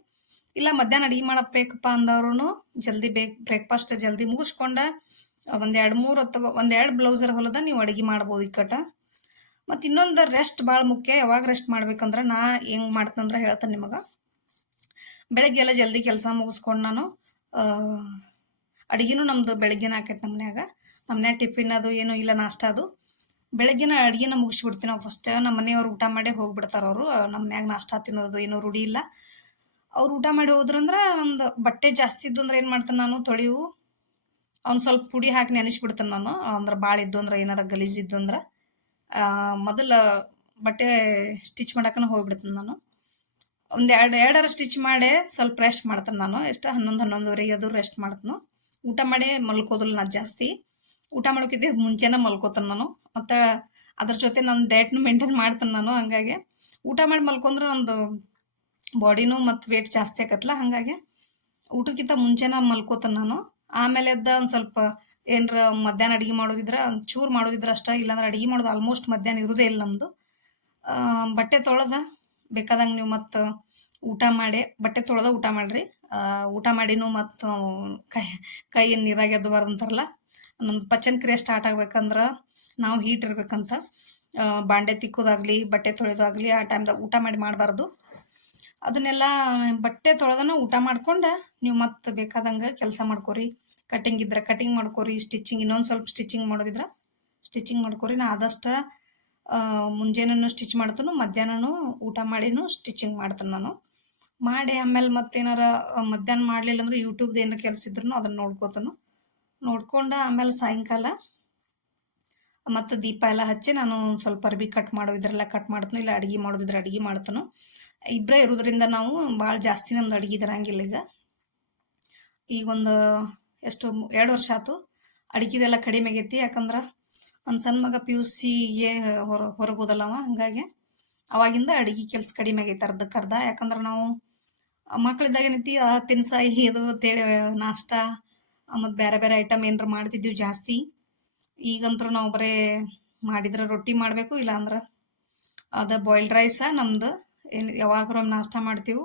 ಇಲ್ಲ ಮಧ್ಯಾಹ್ನ ಅಡುಗೆ ಮಾಡಬೇಕಪ್ಪ ಅಂದವ್ರು ಜಲ್ದಿ ಬೇಕ್ ಬ್ರೇಕ್ಫಾಸ್ಟ್ ಜಲ್ದಿ ಮುಗಿಸ್ಕೊಂಡ ಒಂದೆರಡು ಮೂರು ಅಥವಾ ಒಂದೆರಡು ಬ್ಲೌಸರ್ ಹೊಲದ ನೀವು ಅಡುಗೆ ಮಾಡ್ಬೋದು ಇಕ್ಕಟ ಮತ್ತು ಇನ್ನೊಂದು ರೆಸ್ಟ್ ಭಾಳ ಮುಖ್ಯ. ಯಾವಾಗ ರೆಸ್ಟ್ ಮಾಡ್ಬೇಕಂದ್ರೆ ನಾ ಹೆಂಗೆ ಮಾಡ್ತಂದ್ರೆ ಹೇಳ್ತೇನೆ ನಿಮಗೆ. ಬೆಳಗ್ಗೆ ಎಲ್ಲ ಜಲ್ದಿ ಕೆಲಸ ಮುಗಿಸ್ಕೊಂಡು ನಾನು ಅಡುಗೆನೂ ನಮ್ಮದು ಬೆಳಗ್ಗೆನ ಆಕೈತೆ ನಮ್ಮ ಮನ್ಯಾಗ. ಟಿಫಿನ್ ಅದು ಏನೂ ಇಲ್ಲ, ನಾಷ್ಟ ಅದು. ಬೆಳಗ್ಗೆನ ಅಡುಗೆನ ಮುಗಿಸ್ಬಿಡ್ತೀವಿ ನಾವು ಫಸ್ಟ್ ನಮ್ಮ ಮನೆಯವ್ರು ಊಟ ಮಾಡಿ ಹೋಗ್ಬಿಡ್ತಾರೆ ಅವರು. ನಮ್ಮ ಮನ್ಯಾಗ ನಾಷ್ಟ ತಿನ್ನೋದು ಏನೂ ರೂಢಿ ಇಲ್ಲ. ಅವ್ರು ಊಟ ಮಾಡಿ ಹೋದ್ರಂದ್ರೆ ಒಂದು ಬಟ್ಟೆ ಜಾಸ್ತಿ ಇದ್ದು ಅಂದ್ರೆ ಏನು ಮಾಡ್ತೇನೆ ನಾನು ತೊಳೆವು ಅವ್ನು ಸ್ವಲ್ಪ ಪುಡಿ ಹಾಕಿ ನೆನೆಸ್ಬಿಡ್ತೇನೆ ನಾನು. ಅಂದ್ರೆ ಭಾಳ ಇದ್ದು ಅಂದ್ರೆ ಏನಾರ ಗಲೀಜಿದ್ದು ಅಂದ್ರೆ ಮೊದಲು ಬಟ್ಟೆ ಸ್ಟಿಚ್ ಮಾಡಕ್ಕನ ಹೋಗ್ಬಿಡ್ತೀನಿ ನಾನು. ಒಂದು ಎರಡು, ಎರಡರ ಸ್ಟಿಚ್ ಮಾಡಿ ಸ್ವಲ್ಪ ರೆಸ್ಟ್ ಮಾಡ್ತೇನೆ ನಾನು. ಎಷ್ಟು? ಹನ್ನೊಂದು ಹನ್ನೊಂದುವರೆಗೆ ಅದು ರೆಸ್ಟ್ ಮಾಡ್ತೀನಿ. ಊಟ ಮಾಡಿ ಮಲ್ಕೋದಿಲ್ಲ ನಾನು ಜಾಸ್ತಿ. ಊಟ ಮಾಡೋಕಿದ್ದೆ ಮುಂಚೆನೇ ಮಲ್ಕೋತೇನೆ ನಾನು. ಮತ್ತು ಅದ್ರ ಜೊತೆ ನನ್ನ ಡಯಟ್ನು ಮೇಂಟೈನ್ ಮಾಡ್ತೇನೆ ನಾನು, ಹಂಗಾಗಿ. ಊಟ ಮಾಡಿ ಮಲ್ಕೊಂಡ್ರೆ ಒಂದು ಬಾಡಿನೂ ಮತ್ತು ವೇಟ್ ಜಾಸ್ತಿ ಆಕತ್ತಲ್ಲ ಹಾಗಾಗಿ. ಊಟಕ್ಕಿಂತ ಮುಂಚೆನೇ ಮಲ್ಕೋತೇನೆ ನಾನು. ಆಮೇಲೆ ಎದ್ದ ಒಂದು ಸ್ವಲ್ಪ ಏನರ ಮಧ್ಯಾಹ್ನ ಅಡುಗೆ ಮಾಡೋದಿದ್ರೆ ಚೂರು ಮಾಡೋದಿದ್ರೆ ಅಷ್ಟೇ, ಇಲ್ಲಾಂದ್ರೆ ಅಡುಗೆ ಮಾಡೋದು ಆಲ್ಮೋಸ್ಟ್ ಮಧ್ಯಾಹ್ನ ಇರೋದೇ ಇಲ್ಲ ನಮ್ಮದು ಬಟ್ಟೆ ತೊಳೆದ. ಬೇಕಾದಂಗೆ ನೀವು ಮತ್ತು ಊಟ ಮಾಡಿ, ಬಟ್ಟೆ ತೊಳೆದ ಊಟ ಮಾಡಿರಿ. ಊಟ ಮಾಡಿನೂ ಮತ್ತು ಕೈ ಕೈ ನೀರಾಗಿ ಎದ್ದಬಾರ್ದು ಅಂತಾರಲ್ಲ ನಮ್ದು ಪಚನ ಕ್ರಿಯೆ ಸ್ಟಾರ್ಟ್ ಆಗ್ಬೇಕಂದ್ರೆ ನಾವು ಹೀಟ್ ಇರ್ಬೇಕಂತ. ಬಾಂಡೆ ತಿಕ್ಕೋದಾಗಲಿ, ಬಟ್ಟೆ ತೊಳೆಯೋದಾಗಲಿ ಆ ಟೈಮ್ದಾಗ ಊಟ ಮಾಡಿ ಮಾಡಬಾರ್ದು. ಅದನ್ನೆಲ್ಲ ಬಟ್ಟೆ ತೊಳೆದನ ಊಟ ಮಾಡ್ಕೊಂಡು ನೀವು ಮತ್ತೆ ಬೇಕಾದಂಗೆ ಕೆಲಸ ಮಾಡ್ಕೋರಿ. ಕಟಿಂಗ್ ಇದ್ರೆ ಕಟಿಂಗ್ ಮಾಡ್ಕೊರಿ ಸ್ಟಿಚಿಂಗ್ ಇನ್ನೊಂದು ಸ್ವಲ್ಪ ಸ್ಟಿಚಿಂಗ್ ಮಾಡೋದಿದ್ರೆ ಸ್ಟಿಚಿಂಗ್ ಮಾಡ್ಕೊರಿ. ನಾ ಆದಷ್ಟು ಮುಂಜಾನೆನೂ ಸ್ಟಿಚ್ ಮಾಡ್ತಾನು, ಮಧ್ಯಾಹ್ನನೂ ಊಟ ಮಾಡಿನೂ ಸ್ಟಿಚಿಂಗ್ ಮಾಡ್ತೇನೆ ನಾನು. ಮಾಡಿ ಆಮೇಲೆ ಮತ್ತೇನಾರ ಮಧ್ಯಾಹ್ನ ಮಾಡಲಿಲ್ಲ ಅಂದ್ರೆ ಯೂಟ್ಯೂಬ್ದು ಏನಾರ ಕೆಲಸ ಇದ್ರು ಅದನ್ನು ನೋಡ್ಕೋತಾನು. ನೋಡ್ಕೊಂಡು ಆಮೇಲೆ ಸಾಯಂಕಾಲ, ಮತ್ತು ದೀಪ ಎಲ್ಲ ಹಚ್ಚಿ ನಾನು ಸ್ವಲ್ಪ ಅರ್ಬಿ ಕಟ್ ಮಾಡೋ ಇದ್ರೆಲ್ಲ ಕಟ್ ಮಾಡ್ತಾನು, ಇಲ್ಲ ಅಡುಗೆ ಮಾಡೋದಿದ್ರೆ ಅಡುಗೆ ಮಾಡ್ತಾನು. ಇಬ್ಬರೇ ಇರೋದ್ರಿಂದ ನಾವು ಭಾಳ ಜಾಸ್ತಿ ನಮ್ದು ಅಡುಗೆ ಇದ್ರಂಗಿಲ್ಲ ಈಗ. ಈಗ ಒಂದು ಎಷ್ಟು, ಎರಡು ವರ್ಷ ಆಯ್ತು ಅಡುಗೆದೆಲ್ಲ ಕಡಿಮೆ ಆಗೈತಿ, ಯಾಕಂದ್ರೆ ಒಂದು ಸಣ್ಣ ಮಗ ಪಿ ಯು ಸಿಗೆ ಹೊರ, ಹೊರಗೋದಲ್ಲವ, ಹಾಗಾಗಿ ಅವಾಗಿಂದ ಅಡುಗೆ ಕೆಲಸ ಕಡಿಮೆ ಆಗೈತೆ ಅರ್ಧಕ್ಕೆ ಅರ್ಧ ಯಾಕಂದ್ರೆ ನಾವು ಮಕ್ಕಳಿದ್ದಾಗ ಏನೈತಿ ತಿನ್ಸಾಯಿ ಇದು ಅಂತೇಳಿ ನಾಷ್ಟ, ಮತ್ತು ಬೇರೆ ಬೇರೆ ಐಟಮ್ ಏನಾರ ಮಾಡ್ತಿದ್ದೀವಿ ಜಾಸ್ತಿ. ಈಗಂತೂ ನಾವು ಬರೀ ಮಾಡಿದ್ರೆ ರೊಟ್ಟಿ ಮಾಡಬೇಕು, ಇಲ್ಲಾಂದ್ರೆ ಅದು ಬಾಯ್ಲ್ಡ್ ರೈಸ ನಮ್ದು ಏನು ಯಾವಾಗ್ರೊಮ್ಮೆ ನಾಷ್ಟ ಮಾಡ್ತೀವಿ,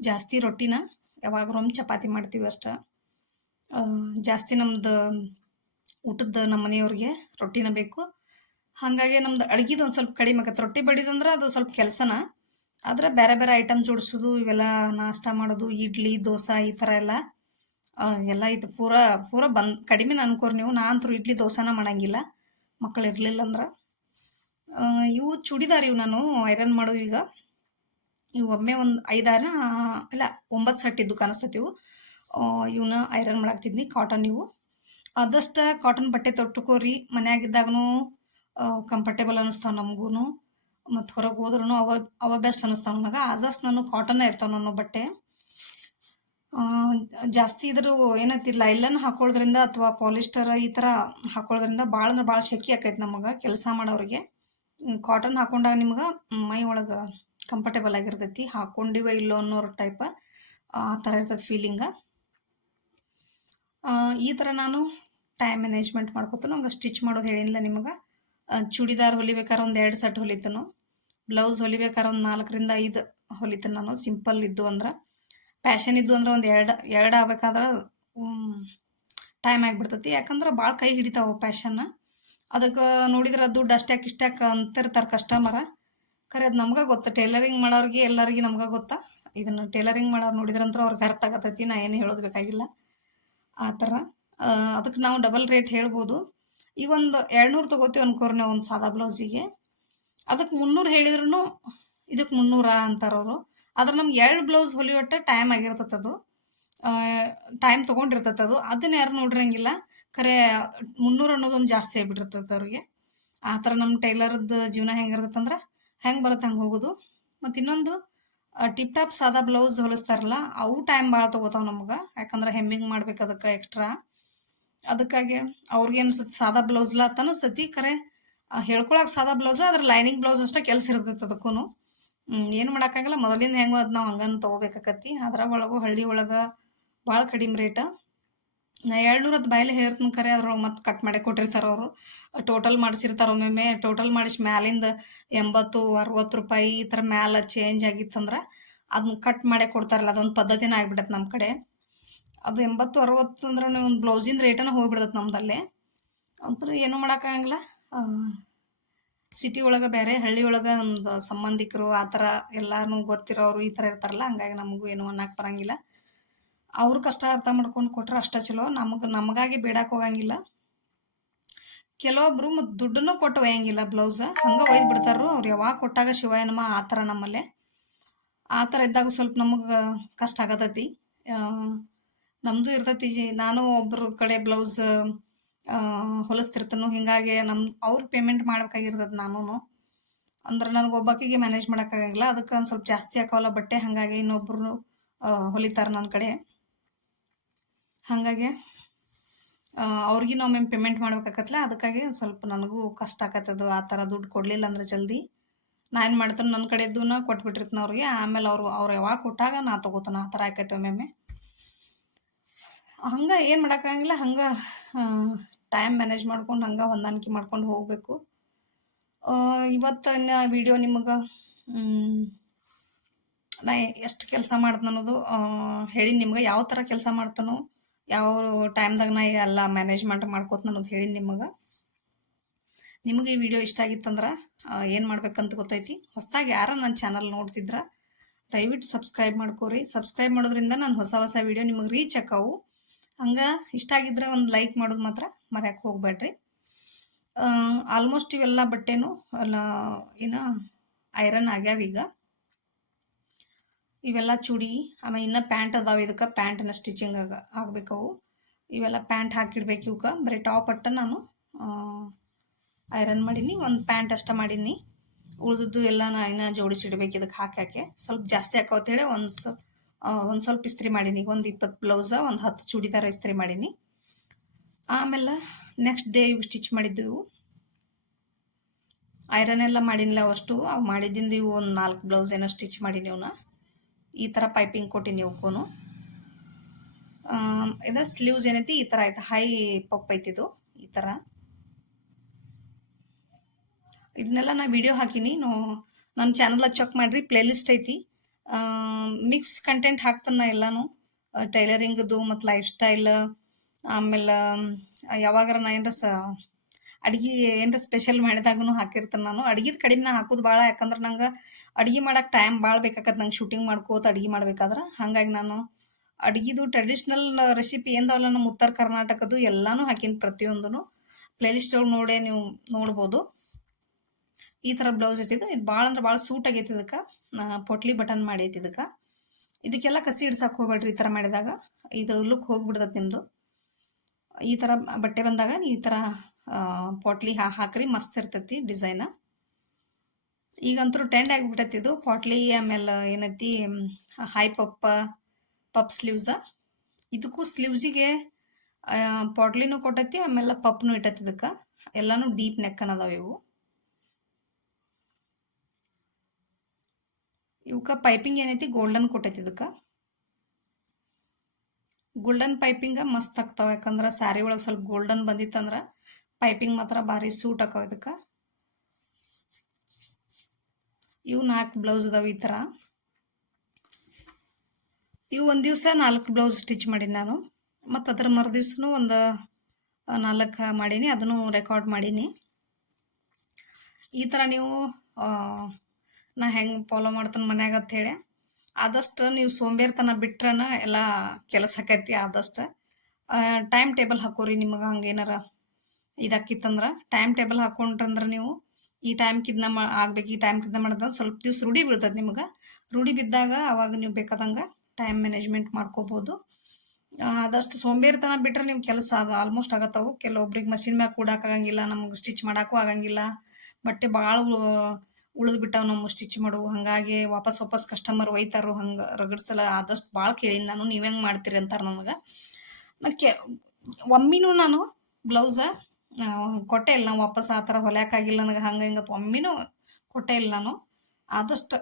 ಜಾಸ್ತಿ ರೊಟ್ಟಿನ ಯಾವಾಗ್ರೊಮ್ಮೆ ಚಪಾತಿ ಮಾಡ್ತೀವಿ ಅಷ್ಟೇ. ಜಾಸ್ತಿ ನಮ್ದು ಊಟದ ನಮ್ಮ ಮನೆಯವ್ರಿಗೆ ರೊಟ್ಟಿನ ಬೇಕು. ಹಾಗಾಗಿ ನಮ್ದು ಅಡ್ಗಿದು ಒಂದು ಸ್ವಲ್ಪ ಕಡಿಮೆ ಆಗತ್ತೆ. ರೊಟ್ಟಿ ಬಡಿದಂದ್ರೆ ಅದು ಸ್ವಲ್ಪ ಕೆಲಸನ. ಆದರೆ ಬೇರೆ ಬೇರೆ ಐಟಮ್ ಜೋಡಿಸೋದು, ಇವೆಲ್ಲ ನಾಷ್ಟ ಮಾಡೋದು, ಇಡ್ಲಿ, ದೋಸೆ ಈ ಥರ ಎಲ್ಲ. ಎಲ್ಲ ಇದು ಪೂರ ಪೂರ ಬಂದ್, ಕಡಿಮೆ ಅನ್ಕೋರಿ ನೀವು. ನಾ ಅಂತೂ ಇಡ್ಲಿ ದೋಸೆನ ಮಾಡಂಗಿಲ್ಲ. ಮಕ್ಕಳು ಇರಲಿಲ್ಲ ಅಂದ್ರೆ. ಇವು ಚೂಡಿದಾರ್ ಇವು ನಾನು, ಐರನ್ ಮಾಡೋ ಈಗ. ಇವು ಒಮ್ಮೆ ಒಂದು ಐದಾರ, ಇಲ್ಲ, ಒಂಬತ್ತು ಸಟ್ಟಿದ್ದು ಕಾಣಿಸ್ತತಿವು ಇವನ್ನ ಐರನ್ ಮಾಡಾಕ್ತಿದ್ನಿ ಕಾಟನ್ ಇವು. ಆದಷ್ಟು ಕಾಟನ್ ಬಟ್ಟೆ ತೊಟ್ಟುಕೋರಿ. ಮನ್ಯಾಗಿದ್ದಾಗೂ ಕಂಫರ್ಟೇಬಲ್ ಅನ್ನಿಸ್ತಾವೆ ನಮಗೂ ಮತ್ತು ಹೊರಗೆ ಹೋದ್ರೂ ಅವ ಅವ ಬೆಸ್ಟ್ ಅನಿಸ್ತಾವ ನನಗೆ ಆದಷ್ಟು ನಾನು ಕಾಟನ್ನೇ ಇರ್ತಾವೆ ನನ್ನ ಬಟ್ಟೆ. ಜಾಸ್ತಿ ಇದ್ರ ಏನೈತಿ ಲೈಲನ್ ಹಾಕೊಳ್ಳೋದ್ರಿಂದ ಅಥವಾ ಪಾಲಿಸ್ಟರ್ ಈ ಥರ ಹಾಕೊಳ್ಳೋದ್ರಿಂದ ಭಾಳ ಅಂದ್ರೆ ಭಾಳ ಶೆಕೆ ಆಕೈತೆ ನಮಗೆ, ಕೆಲಸ ಮಾಡೋರಿಗೆ. ಕಾಟನ್ ಹಾಕೊಂಡಾಗ ನಿಮ್ಗೆ ಮೈ ಒಳಗೆ ಕಂಫರ್ಟೇಬಲ್ ಆಗಿರ್ತೈತಿ. ಹಾಕೊಂಡಿವ ಇಲ್ಲೋ ಅನ್ನೋರ ಟೈಪ ಆ ಥರ ಇರ್ತೈತೆ ಫೀಲಿಂಗ ಈ ಥರ ನಾನು ಟೈಮ್ ಮ್ಯಾನೇಜ್ಮೆಂಟ್ ಮಾಡ್ಕೊತನು, ಹಂಗೆ ಸ್ಟಿಚ್ ಮಾಡೋದು ಹೇಳಿಲ್ಲ ನಿಮಗೆ. ಚೂಡಿದಾರ್ ಹೊಲಿಬೇಕಾದ್ರೆ ಒಂದು ಎರಡು ಸೆಟ್ ಹೊಲಿತನು. ಬ್ಲೌಸ್ ಹೊಲಿಬೇಕಾದ್ರೆ ಒಂದು ನಾಲ್ಕರಿಂದ ಐದು ಹೊಲಿತೇನೆ ನಾನು ಸಿಂಪಲ್ ಇದ್ದು ಅಂದ್ರೆ. ಪ್ಯಾಷನ್ ಇದ್ದು ಅಂದ್ರೆ ಒಂದು ಎರಡು ಎರಡು ಆಗ್ಬೇಕಾದ್ರೆ ಟೈಮ್ ಆಗಿಬಿಡ್ತೈತಿ. ಯಾಕಂದ್ರೆ ಭಾಳ ಕೈ ಹಿಡಿತಾವೆ ಪ್ಯಾಷನ್ ಅದಕ್ಕೆ ನೋಡಿದ್ರೆ ದುಡ್ಡು ಅಷ್ಟ್ಯಾಕೆ ಇಷ್ಟ್ಯಾಕೆ ಅಂತಿರ್ತಾರೆ ಕಸ್ಟಮರ ಖರೆ, ಅದು ನಮ್ಗೆ ಗೊತ್ತಾ. ಟೈಲರಿಂಗ್ ಮಾಡೋರಿಗೆ ಎಲ್ಲರಿಗೆ ನಮ್ಗೆ ಗೊತ್ತಾ. ಇದನ್ನು ಟೇಲರಿಂಗ್ ಮಾಡೋರು ನೋಡಿದ್ರಂತೂ ಅವ್ರಿಗೆ ಅರ್ಥ ಆಗತೈತಿ. ನಾ ಏನು ಹೇಳೋದು ಬೇಕಾಗಿಲ್ಲ. ಆ ಥರ. ಅದಕ್ಕೆ ನಾವು ಡಬಲ್ ರೇಟ್ ಹೇಳ್ಬೋದು. ಈಗ ಒಂದು ಎರಡುನೂರು ತೊಗೋತೀವಿ ನಾವು ಒಂದು ಸಾದಾ ಬ್ಲೌಸಿಗೆ ಅದಕ್ಕೆ ಮುನ್ನೂರು ಹೇಳಿದ್ರು ಇದಕ್ಕೆ ಮುನ್ನೂರ ಅಂತಾರವರು ಆದ್ರೆ ನಮ್ಗೆ ಎರಡು ಬ್ಲೌಸ್ ಹೊಲಿಯೋಟ ಟೈಮ್ ಆಗಿರ್ತದೆ ಅದು. ಟೈಮ್ ತೊಗೊಂಡಿರ್ತದೆ ಅದು. ಅದನ್ನ ಯಾರು ನೋಡಿರಂಗಿಲ್ಲ. ಖರೆ ಮುನ್ನೂರು ಅನ್ನೋದೊಂದು ಜಾಸ್ತಿ ಆಗಿಬಿಟ್ಟಿರ್ತದೆ ಅವ್ರಿಗೆ. ಆ ಥರ ನಮ್ಮ ಟೈಲರ್ದು ಜೀವನ ಹೆಂಗಿರ್ತೈತೆ ಅಂದ್ರೆ ಹೆಂಗೆ ಬರುತ್ತೆ ಹಂಗೆ ಹೋಗೋದು. ಮತ್ತು ಇನ್ನೊಂದು ಟಿಪ್ ಟಾಪ್ ಸಾದಾ ಬ್ಲೌಸ್ ಹೊಲಿಸ್ತಾರಲ್ಲ, ಅವು ಟೈಮ್ ಭಾಳ ತೊಗೋತಾವೆ ನಮ್ಗೆ. ಯಾಕಂದ್ರೆ ಹೆಮ್ಮಿಂಗ್ ಮಾಡ್ಬೇಕು ಅದಕ್ಕೆ ಎಕ್ಸ್ಟ್ರಾ ಅದಕ್ಕಾಗಿ ಅವ್ರಿಗೆ ಅನ್ಸುತ್ತೆ, ಸಾದಾ ಬ್ಲೌಸ್ಲ ಅಂತ ಅನಿಸ್ತೈತಿ ಖರೆ ಹೇಳ್ಕೊಳಕ್ಕೆ ಸಾದಾ ಬ್ಲೌಸ್ ಅದ್ರ ಲೈನಿಂಗ್ ಬ್ಲೌಸ್ ಅಷ್ಟೇ ಕೆಲಸ ಇರ್ತೈತೆ ಅದಕ್ಕೂ ಏನು ಮಾಡೋಕ್ಕಾಗಲ್ಲ, ಮೊದಲಿಂದ ಹೆಂಗೋ ಅದು ನಾವು ಹಂಗನ್ ತೊಗೋಬೇಕಾಕತಿ ಅದ್ರ ಒಳಗೂ ಹಳ್ಳಿ ಒಳಗೆ ಭಾಳ ಕಡಿಮೆ ರೇಟ ನಾ ಹತ್ತು ಬಾಯಲ್ಲಿ ಹೇಳ್ತೀನಿ ಖರೆ ಅದ್ರೊಳಗೆ ಮತ್ತೆ ಕಟ್ ಮಾಡಿ ಕೊಟ್ಟಿರ್ತಾರೆ ಅವರು. ಟೋಟಲ್ ಮಾಡಿಸಿರ್ತಾರೆ ಒಮ್ಮೊಮ್ಮೆ ಟೋಟಲ್ ಮಾಡಿಸಿ ಮ್ಯಾಲಿಂದ ಎಂಬತ್ತು, ಅರವತ್ತು ರೂಪಾಯಿ ಈ ಥರ ಮ್ಯಾಲ ಚೇಂಜ್ ಆಗಿತ್ತಂದ್ರೆ ಅದನ್ನ ಕಟ್ ಮಾಡೇ ಕೊಡ್ತಾರಲ್ಲ, ಅದೊಂದು ಪದ್ಧತಿನ ಆಗ್ಬಿಡತ್ತೆ ನಮ್ಮ ಕಡೆ. ಅದು ಎಂಬತ್ತು ಅರವತ್ತು ಅಂದ್ರೆ ಒಂದು ಬ್ಲೌಸಿಂದ ರೇಟನ್ನು ಹೋಗ್ಬಿಡ್ತೈತೆ ನಮ್ದಲ್ಲೇ. ಅಂತೂ ಏನೂ ಮಾಡೋಕ್ಕಾಗಂಗಿಲ್ಲ. ಸಿಟಿ ಒಳಗೆ ಬೇರೆ, ಹಳ್ಳಿ ಒಳಗೆ ಒಂದು ಸಂಬಂಧಿಕರು ಆ ಥರ ಗೊತ್ತಿರೋರು ಈ ಥರ ಇರ್ತಾರಲ್ಲ, ಹಂಗಾಗಿ ನಮಗೂ ಏನು ಅನ್ನಕ್ಕೆ ಬರಂಗಿಲ್ಲ. ಅವ್ರ ಕಷ್ಟ ಅರ್ಥ ಮಾಡ್ಕೊಂಡು ಕೊಟ್ರೆ ಅಷ್ಟೇ ಚಲೋ. ನಮಗೆ, ನಮಗಾಗಿ ಬೇಡಕ್ಕೆ ಹೋಗಂಗಿಲ್ಲ. ಕೆಲವೊಬ್ರು ಮತ್ತು ದುಡ್ಡನ್ನು ಕೊಟ್ಟು ಒಯ್ಯಂಗಿಲ್ಲ ಬ್ಲೌಸ್. ಹಂಗೆ ಒಯ್ದು ಬಿಡ್ತಾರೋ ಅವ್ರು ಯಾವಾಗ ಕೊಟ್ಟಾಗ ಶಿವಾಯನಮ್ಮ ಆ ಥರ ನಮ್ಮಲ್ಲೇ. ಆ ಥರ ಇದ್ದಾಗ ಸ್ವಲ್ಪ ನಮಗೆ ಕಷ್ಟ ಆಗತೈತಿ. ನಮ್ಮದು ಇರ್ತೈತಿ ನಾನು ಒಬ್ಬರ ಕಡೆ ಬ್ಲೌಸ್ ಹೊಲಿಸ್ತಿರ್ತನು, ಹಿಂಗಾಗಿ ನಮ್ಮ ಅವ್ರ ಪೇಮೆಂಟ್ ಮಾಡ್ಬೇಕಾಗಿರ್ತದೆ ನಾನು ಅಂದ್ರೆ ನನಗೆ ಒಬ್ಬಾಕಿಗೆ ಮ್ಯಾನೇಜ್ ಮಾಡೋಕ್ಕಾಗಂಗಿಲ್ಲ ಅದಕ್ಕೆ ಒಂದು ಸ್ವಲ್ಪ ಜಾಸ್ತಿ ಹಾಕೋಲ್ಲ ಬಟ್ಟೆ, ಹಾಗಾಗಿ ಇನ್ನೊಬ್ಬರು ಹೊಲಿತಾರೆ ನನ್ನ ಕಡೆ. ಹಾಗಾಗಿ ಅವ್ರಿಗೆ ನಾವು ಪೇಮೆಂಟ್ ಮಾಡ್ಬೇಕಾಗತ್ತಲ್ಲ ಅದಕ್ಕಾಗಿ ಸ್ವಲ್ಪ ನನಗೂ ಕಷ್ಟ ಆಕತ್ತದು. ಆ ಥರ ದುಡ್ಡು ಕೊಡಲಿಲ್ಲ ಅಂದ್ರೆ ಜಲ್ದಿ. ನಾ ಏನು ಮಾಡ್ತಾನೆ ನನ್ನ ಕಡೆದ್ದು ಕೊಟ್ಬಿಟ್ಟಿರ್ತೀನಿ ಅವ್ರಿಗೆ. ಆಮೇಲೆ ಅವರು, ಅವ್ರು ಯಾವಾಗ ಕೊಟ್ಟಾಗ ನಾ ತೊಗೋತಾನೆ. ಆ ಥರ ಆಕೈತೆ ಒಮ್ಮೊಮ್ಮೆ ಹಂಗೆ ಏನು ಮಾಡೋಕ್ಕಾಗಂಗಿಲ್ಲ ಹಂಗೆ ಟೈಮ್ ಮ್ಯಾನೇಜ್ ಮಾಡ್ಕೊಂಡು ಹಂಗೆ ಹೊಂದಾಣಿಕೆ ಮಾಡ್ಕೊಂಡು ಹೋಗಬೇಕು. ಇವತ್ತಿನ ವಿಡಿಯೋ ನಿಮಗೆ ನಾ ಎಷ್ಟು ಕೆಲಸ ಮಾಡ್ತೀನಿ ಅನ್ನೋದು ಹೇಳಿ, ನಿಮ್ಗೆ ಯಾವ ಥರ ಕೆಲಸ ಮಾಡ್ತಾನೋ, ಯಾವ ಟೈಮ್ದಾಗ ನಾ ಎಲ್ಲ ಮ್ಯಾನೇಜ್ಮೆಂಟ್ ಮಾಡ್ಕೋತ ಅನ್ನೋದು ಹೇಳಿ ನಿಮಗೆ. ನಿಮಗೆ ಈ ವಿಡಿಯೋ ಇಷ್ಟ ಆಗಿತ್ತಂದ್ರೆ ಏನು ಮಾಡ್ಬೇಕಂತ ಗೊತ್ತೈತಿ. ಹೊಸದಾಗಿ ಯಾರ ನನ್ನ ಚಾನಲ್ ನೋಡ್ತಿದ್ರ, ದಯವಿಟ್ಟು ಸಬ್ಸ್ಕ್ರೈಬ್ ಮಾಡ್ಕೋರಿ. ಸಬ್ಸ್ಕ್ರೈಬ್ ಮಾಡೋದ್ರಿಂದ ನಾನು ಹೊಸ ಹೊಸ ವಿಡಿಯೋ ನಿಮಗೆ ರೀಚ್ ಆಕಾವು ಹಂಗೆ ಇಷ್ಟ ಆಗಿದ್ರೆ ಒಂದು ಲೈಕ್ ಮಾಡೋದು ಮಾತ್ರ ಮರ್ಯಾಕೆ ಹೋಗ್ಬೇಡ್ರಿ ಆಲ್ಮೋಸ್ಟ್ ಇವೆಲ್ಲ ಬಟ್ಟೆನೂ ಎಲ್ಲ ಏನು ಐರನ್ ಆಗ್ಯಾವ ಈಗ. ಇವೆಲ್ಲ ಚೂಡಿ ಆಮೇಲೆ ಇನ್ನೂ ಪ್ಯಾಂಟ್ ಅದಾವೆ, ಇದಕ್ಕೆ ಪ್ಯಾಂಟನ್ನ ಸ್ಟಿಚಿಂಗ್ ಆಗ, ಆಗಬೇಕವು. ಇವೆಲ್ಲ ಪ್ಯಾಂಟ್ ಹಾಕಿಡ್ಬೇಕು ಇವಕ್ಕೆ ಬರೀ ಟಾಪ್ ಅಟ್ಟ ನಾನು ಐರನ್ ಮಾಡೀನಿ, ಒಂದು ಪ್ಯಾಂಟ್ ಅಷ್ಟ ಮಾಡೀನಿ. ಉಳಿದದ್ದು ಎಲ್ಲ ನಾ ಇನ್ನೂ ಜೋಡಿಸಿಡ್ಬೇಕು ಇದಕ್ಕೆ ಹಾಕಿ ಹಾಕಿ ಸ್ವಲ್ಪ ಜಾಸ್ತಿ ಹಾಕೋತೇಳಿ ಒಂದು ಸ್ವಲ್ಪ ಒಂದು ಸ್ವಲ್ಪ ಇಸ್ತ್ರಿ ಮಾಡೀನಿ. ಈಗ ಒಂದು ಇಪ್ಪತ್ತು ಬ್ಲೌಸ ಒಂದು ಹತ್ತು ಚೂಡಿದಾರ ಇಸ್ತ್ರಿ ಮಾಡೀನಿ. ಆಮೇಲೆ ನೆಕ್ಸ್ಟ್ ಡೇ ಇವು ಸ್ಟಿಚ್ ಮಾಡಿದ್ದು ಇವು. ಐರನ್ ಎಲ್ಲ ಮಾಡಿನಿಲ್ಲ ಅಷ್ಟು. ಅವು ಮಾಡಿದ್ದಿಂದ ಇವು ಒಂದು ನಾಲ್ಕು ಬ್ಲೌಸ್ ಏನೋ ಸ್ಟಿಚ್ ಮಾಡೀನಿ ಇವನ್ನ ಈ ಥರ ಪೈಪಿಂಗ್ ಕೊಟ್ಟಿನಿ ಇವಕ್ಕೂ ಇದು ಸ್ಲೀವ್ಸ್ ಏನೈತಿ, ಈ ಥರ ಐತೆ. ಹೈ ಪಪ್ ಐತಿದು ಈ ಥರ ಇದನ್ನೆಲ್ಲ ನಾ ವಿಡಿಯೋ ಹಾಕೀನಿ. ನೋ ನನ್ನ ಚಾನಲಾಗ ಚೆಕ್ ಮಾಡಿರಿ ಪ್ಲೇಲಿಸ್ಟ್ ಐತಿ. ಮಿಕ್ಸ್ ಕಂಟೆಂಟ್ ಹಾಕ್ತಾನೆ ಎಲ್ಲಾನು. ಟೈಲರಿಂಗ್ದು ಮತ್ತು ಲೈಫ್ ಸ್ಟೈಲ್ ಆಮೇಲೆ ಯಾವಾಗಾರ ನಾ ಏನರ ಸ, ಅಡುಗೆ ಏನರ ಸ್ಪೆಷಲ್ ಮಾಡಿದಾಗೂ ಹಾಕಿರ್ತೇನೆ ನಾನು. ಅಡುಗೆದ ಕಡಿಮೆ ನಾ ಹಾಕೋದು ಭಾಳ ಯಾಕಂದ್ರೆ ನಂಗೆ ಅಡುಗೆ ಮಾಡೋಕೆ ಟೈಮ್ ಭಾಳ ಬೇಕಾಗತ್ತೆ ನಂಗೆ ಶೂಟಿಂಗ್ ಮಾಡ್ಕೋತ ಅಡುಗೆ ಮಾಡ್ಬೇಕಾದ್ರೆ. ಹಾಗಾಗಿ ನಾನು ಅಡುಗೆದು ಟ್ರೆಡಿಷ್ನಲ್ ರೆಸಿಪಿ ಏನದಾವಲ್ಲ ನಮ್ಮ ಉತ್ತರ ಕರ್ನಾಟಕದ್ದು ಎಲ್ಲಾನು ಹಾಕಿನ ಪ್ರತಿಯೊಂದೂ ಪ್ಲೇಲಿಸ್ಟ್ ಒಳಗೆ ನೋಡೇ ನೀವು ನೋಡ್ಬೋದು. ಈ ಥರ ಬ್ಲೌಸ್ ಐತಿದ್ದು ಇದು. ಭಾಳ ಅಂದ್ರೆ ಭಾಳ ಸೂಟ್ ಆಗೈತಿ ಇದಕ್ಕೆ. ಪೊಟ್ಲಿ ಬಟನ್ ಮಾಡೈತಿ ಇದಕ್ಕೆ. ಇದಕ್ಕೆಲ್ಲ ಕಸಿ ಇಡ್ಸಕ್ಕೆ ಹೋಗ್ಬೇಡ್ರಿ ಈ ಥರ ಮಾಡಿದಾಗ. ಇದು ಲುಕ್ ಹೋಗ್ಬಿಡ್ತದೆ ನಿಮ್ಮದು ಈ ಥರ ಬಟ್ಟೆ ಬಂದಾಗ ಈ ಥರ ಪೊಟ್ಲಿ ಹಾ, ಹಾಕ್ರಿ, ಮಸ್ತ್ ಇರ್ತೈತಿ ಡಿಸೈನ ಈಗಂತೂ ಟ್ರೆಂಡ್ ಆಗಿಬಿಟ್ಟೈತಿ ಇದು. ಪಾಟ್ಲಿ, ಆಮೇಲೆ ಏನೈತಿ ಹೈ ಪಪ್ಪ ಪಪ್ ಸ್ಲೀವ್ಸ ಇದಕ್ಕೂ ಸ್ಲೀವ್ಸಿಗೆ ಪಾಟ್ಲಿನೂ ಕೊಟ್ಟೈತಿ, ಆಮೇಲೆ ಪಪ್ನು ಇಟ್ಟೈತಿ ಇದಕ್ಕೆ. ಎಲ್ಲಾನು ಡೀಪ್ ನೆಕ್ ಅದಾವೆ ಇವು. ಇವಕ್ಕೆ ಪೈಪಿಂಗ್ ಏನೈತಿ? ಗೋಲ್ಡನ್ ಕೊಟ್ಟೈತಿ ಇದಕ್ಕೆ. ಗೋಲ್ಡನ್ ಪೈಪಿಂಗ ಮಸ್ತ್ ಆಗ್ತಾವ. ಯಾಕಂದ್ರೆ ಸ್ಯಾರಿ ಒಳಗೆ ಸ್ವಲ್ಪ ಗೋಲ್ಡನ್ ಬಂದಿತ್ತಂದ್ರೆ ಪೈಪಿಂಗ್ ಮಾತ್ರ ಭಾರಿ ಸೂಟ್ ಆಕಾವ ಇದಕ್ಕೆ. ಇವು ನಾಲ್ಕು ಬ್ಲೌಸ್ ಅದಾವ ಈ ಥರ ಇವು ಒಂದು ದಿವಸ ನಾಲ್ಕು ಬ್ಲೌಸ್ ಸ್ಟಿಚ್ ಮಾಡೀನಿ ನಾನು. ಮತ್ತು ಅದ್ರ ಮರು ದಿವ್ಸನೂ ಒಂದು ನಾಲ್ಕು ಮಾಡೀನಿ. ಅದನ್ನು ರೆಕಾರ್ಡ್ ಮಾಡೀನಿ. ಈ ಥರ ನೀವು ನಾ ಹೆಂಗೆ ಫಾಲೋ ಮಾಡ್ತಾನೆ ಮನ್ಯಾಗ ಅಂತ ಹೇಳಿ. ಆದಷ್ಟು ನೀವು ಸೋಂಬೇರ್ತನ ಬಿಟ್ರನ ಎಲ್ಲ ಕೆಲಸ ಆಕೈತಿ ಆದಷ್ಟು. ಟೈಮ್ ಟೇಬಲ್ ಹಾಕೋರಿ ನಿಮಗೆ ಹಂಗೇನಾರ ಇದಾಕಿತ್ತಂದ್ರೆ. ಟೈಮ್ ಟೇಬಲ್ ಹಾಕೊಂಡ್ರಂದ್ರೆ ನೀವು ಈ ಟೈಮ್ಕಿದ್ನ ಮಾ, ಆಗ್ಬೇಕು ಈ ಟೈಮ್ ಕಿದ್ನ ಮಾಡಿದ ಸ್ವಲ್ಪ ದಿವ್ಸ ರೂಢಿ ಬೀಳ್ತದೆ ನಿಮ್ಗೆ. ರೂಢಿ ಬಿದ್ದಾಗ ಅವಾಗ ನೀವು ಬೇಕಾದಂಗೆ ಟೈಮ್ ಮ್ಯಾನೇಜ್ಮೆಂಟ್ ಮಾಡ್ಕೋಬೋದು. ಆದಷ್ಟು ಸೋಂಬೇರಿತನ ಬಿಟ್ರೆ ನೀವು ಕೆಲಸ ಅದು ಆಲ್ಮೋಸ್ಟ್ ಆಗತ್ತವು. ಕೆಲವೊಬ್ರಿಗೆ ಮಷಿನ್ ಮ್ಯಾಗ ಕೂಡಕ್ಕಾಗಂಗಿಲ್ಲ ನಮ್ಗೆ ಸ್ಟಿಚ್ ಮಾಡೋಕ್ಕೂ ಆಗಂಗಿಲ್ಲ. ಬಟ್ಟೆ ಭಾಳ ಉಳಿದು ಬಿಟ್ಟಾವ ನಮ್ಮ ಸ್ಟಿಚ್ ಮಾಡು, ಹಾಗಾಗಿ ವಾಪಸ್ ವಾಪಸ್ ಕಸ್ಟಮರ್ ಒಯ್ತಾರು, ಹಂಗೆ ರಗಡ್ಸಲ ಆದಷ್ಟು ಭಾಳ ಕೇಳೀನಿ ನಾನು, ನೀವು ಹೆಂಗೆ ಮಾಡ್ತೀರಿ ಅಂತಾರೆ ನನಗೆ. ನಾನು ಕೆ, ಒಮ್ಮಿನೂ ನಾನು ಬ್ಲೌಸ ಕೊಟ್ಟೆ ಇಲ್ಲ ನಾವು ವಾಪಸ್ ಆ ಥರ ಹೊಲ್ಯಾಕಾಗಿಲ್ಲ ನನಗೆ, ಹಂಗೆ ಹಿಂಗೆ ಒಮ್ಮಿನೂ ಕೊಟ್ಟೆ ಇಲ್ಲ ನಾನು. ಆದಷ್ಟು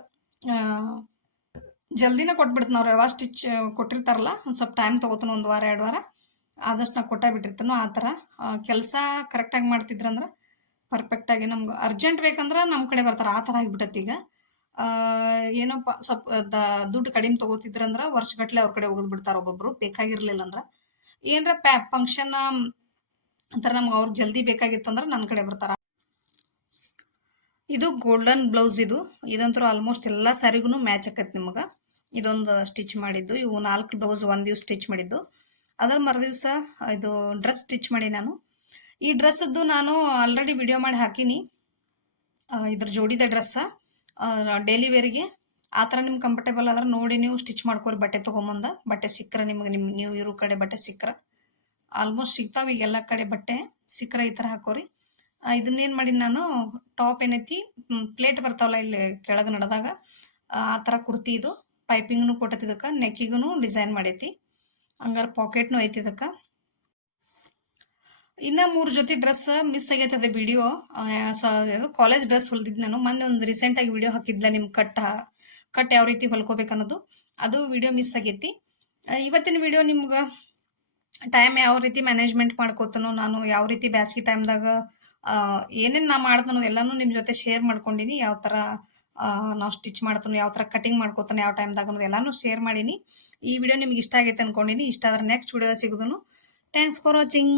ಜಲ್ದಿನ ಕೊಟ್ಬಿಡ್ತೀನಿ ಅವ್ರು ಯಾವಾಗ ಸ್ಟಿಚ್ ಕೊಟ್ಟಿರ್ತಾರಲ್ಲ, ಒಂದು ಸ್ವಲ್ಪ ಟೈಮ್ ತೊಗೋತಾನೆ, ಒಂದು ವಾರ, ಎರಡು ವಾರ. ಆದಷ್ಟು ನಾ ಕೊಟ್ಟೇ ಬಿಟ್ಟಿರ್ತಾನೋ ಆ ಥರ ಕೆಲಸ ಕರೆಕ್ಟಾಗಿ ಮಾಡ್ತಿದ್ರಂದ್ರೆ ಪರ್ಫೆಕ್ಟಾಗಿ ನಮ್ಗೆ ಅರ್ಜೆಂಟ್ ಬೇಕಂದ್ರೆ ನಮ್ಮ ಕಡೆ ಬರ್ತಾರೆ, ಆ ಥರ ಆಗಿಬಿಟ್ಟೈತಿ ಈಗ. ಏನಪ್ಪ ಸ್ವಲ್ಪ, ದ, ದುಡ್ಡು ಕಡಿಮೆ ತೊಗೋತಿದ್ರಂದ್ರೆ ವರ್ಷಗಟ್ಟಲೆ ಅವ್ರ ಕಡೆ ಹೋಗೋದು ಬಿಡ್ತಾರೆ ಒಬ್ಬೊಬ್ರು ಬೇಕಾಗಿರ್ಲಿಲ್ಲ ಅಂದ್ರೆ ಏನರ ಪ್ಯಾ ಫಂಕ್ಷನ್ ಅಂತಾರೆ ನಮ್ಗೆ ಅವ್ರು ಜಲ್ದಿ ಬೇಕಾಗಿತ್ತಂದ್ರೆ ನನ್ನ ಕಡೆ ಬರ್ತಾರೆ. ಇದು ಗೋಲ್ಡನ್ ಬ್ಲೌಸ್ ಇದು. ಇದಂತೂ ಆಲ್ಮೋಸ್ಟ್ ಎಲ್ಲ ಸ್ಯಾರಿಗೂ ಮ್ಯಾಚ್ ಆಕತ್ತೆ ನಿಮಗೆ. ಇದೊಂದು ಸ್ಟಿಚ್ ಮಾಡಿದ್ದು. ಇವು ನಾಲ್ಕು ಬ್ಲೌಸ್ ಒಂದು ದಿವ್ಸ ಸ್ಟಿಚ್ ಮಾಡಿದ್ದು. ಅದ್ರ ಮರುದಿವ್ಸ ಇದು ಡ್ರೆಸ್ ಸ್ಟಿಚ್ ಮಾಡಿ ನಾನು. ಈ ಡ್ರೆಸ್ಸದ್ದು ನಾನು ಆಲ್ರೆಡಿ ವಿಡಿಯೋ ಮಾಡಿ ಹಾಕೀನಿ. ಇದ್ರ ಜೋಡಿದ ಡ್ರೆಸ್ಸ ಡೈಲಿ ವೇರಿಗೆ ಆ ಥರ ನಿಮ್ಗೆ ಕಂಫರ್ಟೇಬಲ್ ಆದ್ರೆ ನೋಡಿ ನೀವು ಸ್ಟಿಚ್ ಮಾಡ್ಕೊರಿ, ಬಟ್ಟೆ ತೊಗೊಂಬಂದ. ಬಟ್ಟೆ ಸಿಕ್ಕರೆ ನಿಮ್ಗೆ ನಿಮ್ಮ ನೀವು ಇರೋ ಕಡೆ ಬಟ್ಟೆ ಸಿಕ್ಕರೆ. ಆಲ್ಮೋಸ್ಟ್ ಸಿಗ್ತಾವೆ ಈಗ ಎಲ್ಲ ಕಡೆ ಬಟ್ಟೆ ಸಿಕ್ಕರೆ ಈ ಥರ ಹಾಕೋರಿ. ಇದನ್ನೇನು ಇದನ್ನೇನ್ ಮಾಡಿ ನಾನು ಟಾಪ್ ಏನೈತಿ ಪ್ಲೇಟ್ ಬರ್ತಾವಲ್ಲ ಇಲ್ಲಿ ಕೆಳಗೆ ನಡೆದಾಗ, ಆ ಥರ ಕುರ್ತಿ ಇದು ಪೈಪಿಂಗ್ನು ಕೊಟ್ಟೈತಿ ಇದಕ್ಕೆ ನೆಕ್ಕಿಗೂ ಡಿಸೈನ್ ಮಾಡೈತಿ. ಹಂಗಾರೆ ಪಾಕೆಟ್ನು ಐತಿ ಇದಕ್ಕೆ. ಇನ್ನ ಮೂರು ಜೊತೆ ಡ್ರೆಸ್ ಮಿಸ್ ಆಗೈತೆ ಅದೇ ವಿಡಿಯೋ ಕಾಲೇಜ್ ಡ್ರೆಸ್ ಹೊಲ್ದಿದ್ದು ನಾನು. ಮೊನ್ನೆ ಒಂದು ರೀಸೆಂಟ್ ಆಗಿ ವಿಡಿಯೋ ಹಾಕಿದ್ಲ ನಿಮ್ ಕಟ್ ಕಟ್ ಯಾವ ರೀತಿ ಹೊಲ್ಕೋಬೇಕು ಅನ್ನೋದು. ಅದು ವಿಡಿಯೋ ಮಿಸ್ ಆಗೈತಿ. ಇವತ್ತಿನ ವಿಡಿಯೋ ನಿಮ್ಗೆ ಟೈಮ್ ಯಾವ ರೀತಿ ಮ್ಯಾನೇಜ್ಮೆಂಟ್ ಮಾಡ್ಕೋತನೋ, ನಾನು ಯಾವ ರೀತಿ ಬ್ಯಾಸ್ಗಿ ಟೈಮ್ದಾಗ ಏನೇನು ನಾ ಮಾಡ್ತಾನೋ ಎಲ್ಲಾನು ನಿಮ್ಮ ಜೊತೆ ಶೇರ್ ಮಾಡ್ಕೊಂಡಿನಿ. ಯಾವ ಥರ ನಾವು ಸ್ಟಿಚ್ ಮಾಡ್ತಾನೋ, ಯಾವ ಥರ ಕಟಿಂಗ್ ಮಾಡ್ಕೋತಾನೆ, ಯಾವ ಟೈಮ್ದಾಗ ಅನ್ನೋದು ಎಲ್ಲಾನು ಶೇರ್ ಮಾಡೀನಿ. ಈ ವಿಡಿಯೋ ನಿಮ್ಗೆ ಇಷ್ಟ ಆಗೈತೆ ಅನ್ಕೊಂಡಿನಿ. ಇಷ್ಟ ಆದ್ರೆ ನೆಕ್ಸ್ಟ್ ವಿಡಿಯೋದಾಗ ಸಿಗೋದನು. Thanks for watching